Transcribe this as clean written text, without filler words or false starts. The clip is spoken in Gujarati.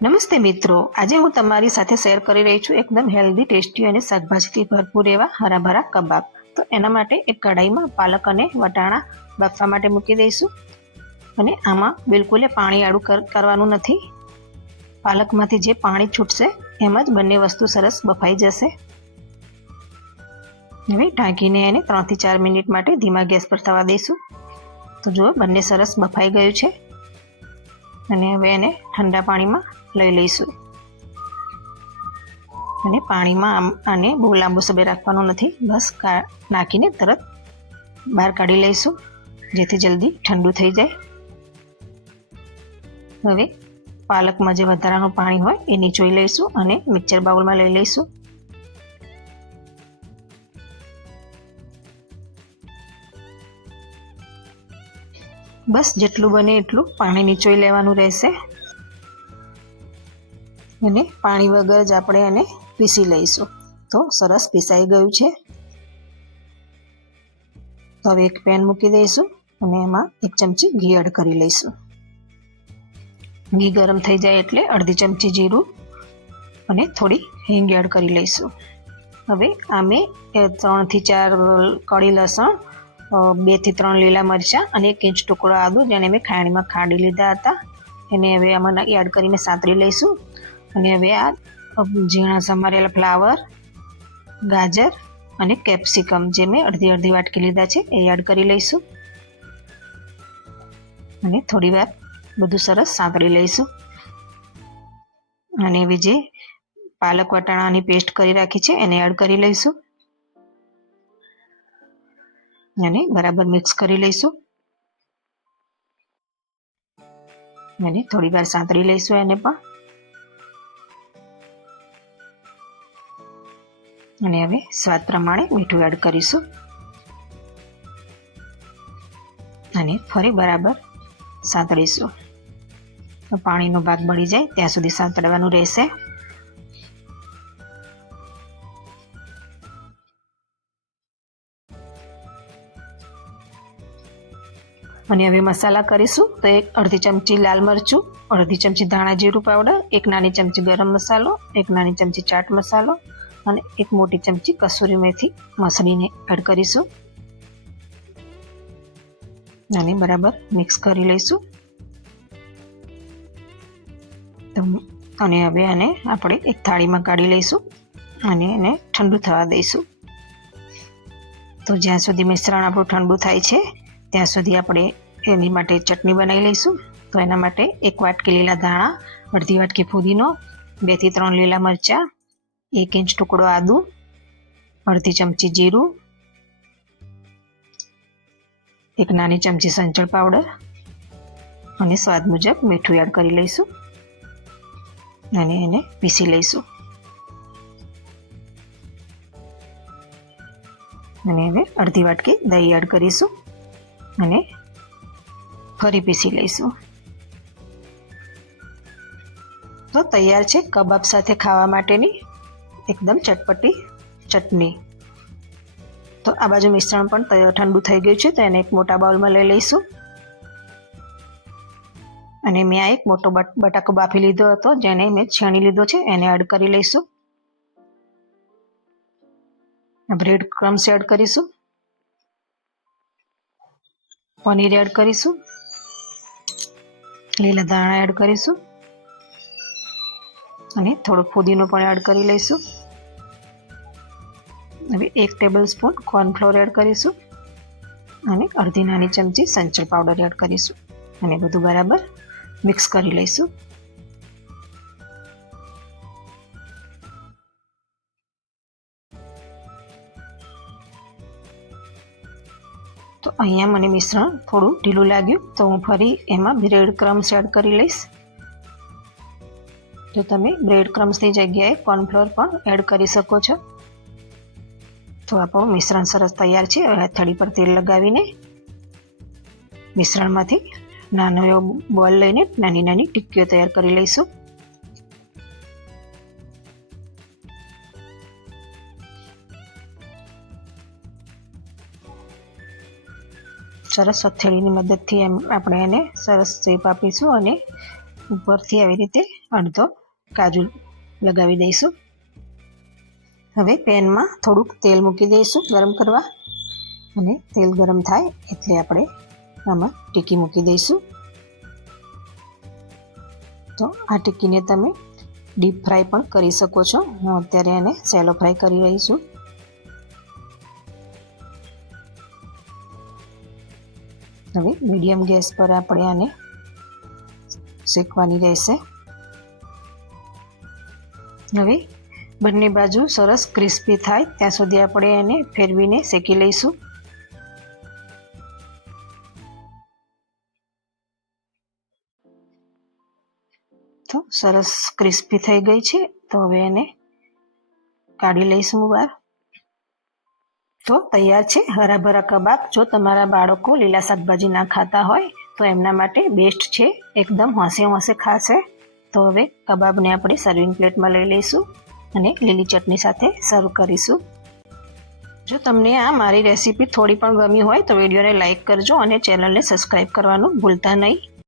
નમસ્તે મિત્રો, આજે હું તમારી સાથે શેર કરી રહી છું એકદમ હેલ્ધી, ટેસ્ટી અને શાકભાજીથી ભરપૂર એવા હરાભરા કબાબ. તો એના માટે એક કઢાઈમાં પાલક અને વટાણા બાફવા માટે મૂકી દઈશું. અને આમાં બિલકુલ પાણી આડું કરવાનું નથી. પાલકમાંથી જે પાણી છૂટશે એમ જ બંને વસ્તુ સરસ બફાઈ જશે. હવે ઢાંકીને એને 3 થી 4 મિનિટ માટે ધીમા ગેસ પર થવા દઈશું. તો જુઓ, બંને સરસ બફાઈ ગયું છે. અને હવે એને ઠંડા પાણીમાં લઈ લઈશું. અને પાણીમાં આને બહુ લાંબો સમય રાખવાનો નથી, બસ નાખીને તરત બહાર કાઢી લઈશું, જેથી જલ્દી ઠંડુ થઈ જાય. હવે પાલકમાં જે વધારાનું પાણી હોય એ નીચોઈ લઈશું અને મિક્સર બાઉલમાં લઈ લઈશું. બસ જેટલું બને એટલું પાણી નીચોઈ લેવાનું રહેશે. અને પાણી વગર જ આપણે એને પીસી લઈશું. તો સરસ પીસાઈ ગયું છે. તો હવે એક પેન મૂકી દઈશું અને એમાં 1 ચમચી ઘી એડ કરી લઈશું. ઘી ગરમ થઈ જાય એટલે અડધી ચમચી જીરું અને થોડી હિંગ એડ કરી લઈશું. હવે આમે 3 થી 4 કળી લસણ, 2 થી 3 લીલા મરચાં અને 1 ઇંચ ટુકડો આદુ, જેને મેં ખાંડમાં ખાંડી લીધા હતા, એને હવે આમાં એડ કરીને સાતરી લઈશું. અને હવે આ ઝીણા સમારેલા ફ્લાવર, ગાજર અને કેપ્સિકમ, જે મેં અડધી વાટકી લીધા છે, એ એડ કરી લઈશું. અને થોડી વાર બધું સરસ સાંતળી લઈશું. અને હવે જે પાલક વટાણાની પેસ્ટ કરી રાખી છે એને એડ કરી લઈશું. અને બરાબર મિક્સ કરી લઈશું. અને થોડી વાર સાંતળી લઈશું એને પણ. અને હવે સ્વાદ પ્રમાણે મીઠું એડ કરીશું. અને ફરી બરાબર સાંતળીશું. તો પાણીનો ભાગ બળી જાય ત્યાં સુધી સાંતળવાનું રહેશે. અને હવે મસાલા કરીશું. તો 1/2 ચમચી લાલ મરચું, 1/2 ચમચી ધાણા જીરું પાવડર, 1 નાની ચમચી ગરમ મસાલો, 1 નાની ચમચી ચાટ મસાલો અને 1 મોટી ચમચી કસૂરી મેથી મસળીને એડ કરીશું. અને બરાબર મિક્સ કરી લઈશું. અને હવે આને આપણે એક થાળીમાં કાઢી લઈશું અને એને ઠંડુ થવા દઈશું. તો જ્યાં સુધી મિશ્રણ આપણું ઠંડુ થાય છે ત્યાં સુધી આપણે એની માટે ચટણી બનાવી લઈશું. તો એના માટે 1 વાટકી લીલા ધાણા, અડધી વાટકી ફુદીનો, 2 થી 3 લીલા મરચાં, 1 ઇંચ ટુકડો આદુ, અડધી ચમચી જીરું, 1 નાની ચમચી સંચળ પાવડર અને સ્વાદ મુજબ મીઠું એડ કરી લઈશું. અને એને પીસી લઈશું. અને હવે અડધી વાટકી દહીં એડ કરીશું અને ફરી પીસી લઈશું. તો તૈયાર છે કબાબ સાથે ખાવા માટેની એકદમ ચટપટી ચટણી. તો આ બાજુ મિશ્રણ પણ ઠંડુ થઈ ગયું છે, તો એને એક મોટા બાઉલમાં લઈ લઈશું. અને મેં આ એક મોટો બટાકો બાફી લીધો હતો, જેને મેં છાણી લીધો છે, એને એડ કરી લઈશું. બ્રેડ ક્રમ્સ એડ કરીશું, પનીર એડ કરીશું, લીલા ધાણા એડ કરીશું અને થોડો ફુદીનો પણ એડ કરી લઈશું. હવે 1 ટેબલ સ્પૂન કોર્નફ્લોર એડ કરીશું અને અડધી નાની ચમચી સંચળ પાવડર એડ કરીશું. અને બધું બરાબર મિક્સ કરી લઈશું. તો અહીંયા મને મિશ્રણ થોડું ઢીલું લાગ્યું, તો હું ફરી એમાં બ્રેડ ક્રમ્સ એડ કરી લઈશ. તો તમે બ્રેડ ક્રમ્સની જગ્યાએ કોર્નફ્લોર પણ એડ કરી શકો છો. તો આપણું મિશ્રણ સરસ તૈયાર છે. હવે હથેળી પર તેલ લગાવીને મિશ્રણમાંથી નાનો એવો બોલ લઈને નાની નાની ટિક્કીઓ તૈયાર કરી લઈશું. સરસ હથેળીની મદદથી આપણે એને સરસ શેપ આપીશું અને ઉપરથી આવી રીતે અડધો કાજુ લગાવી દઈશું. હવે પેનમાં થોડુંક તેલ મૂકી દઈશું ગરમ કરવા, અને તેલ ગરમ થાય એટલે આપણે આમાં ટિક્કી મૂકી દઈશું. તો આ ટિક્કીને તમે ડીપ ફ્રાય પણ કરી શકો છો. હું અત્યારે એને સેલો ફ્રાય કરી રહી છું. હવે મીડિયમ ગેસ પર આપણે આને શેકવાની રહેશે. હવે બંને બાજુ સરસ ક્રિસ્પી થાય ત્યાં સુધી આપણે એને ફેરવીને શેકી લઈશું. તો સરસ ક્રિસ્પી થઈ ગઈ છે. તો હવે એને કાઢી લઈશું બહાર. તો તૈયાર છે હરાભરા કબાબ. જો તમારા બાળકો લીલા શાકભાજી ના ખાતા હોય તો એમના માટે બેસ્ટ છે, એકદમ હોંશે હોંશે ખાશે. તો હવે કબાબને આપણે સર્વિંગ પ્લેટમાં લઈ લઈશું અને લીલી ચટણી સાથે સર્વ કરીશું. જો તમને આ મારી રેસીપી થોડી પણ ગમી હોય તો વિડીયોને લાઈક કરજો અને ચેનલને સબસ્ક્રાઈબ કરવાનું ભૂલતા નહીં.